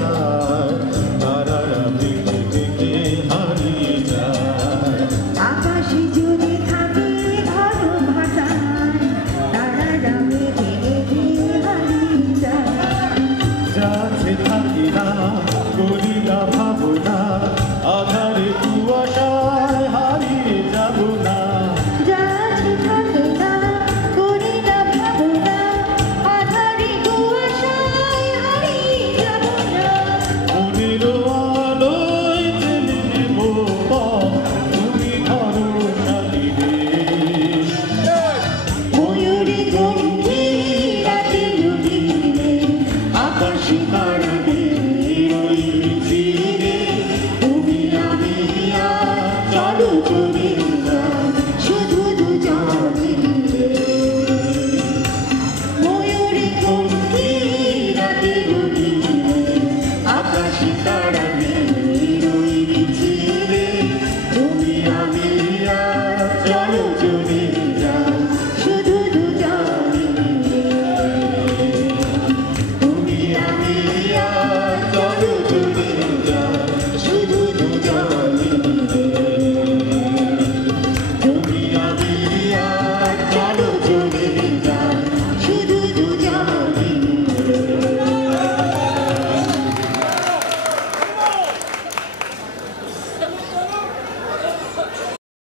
love. Thank you.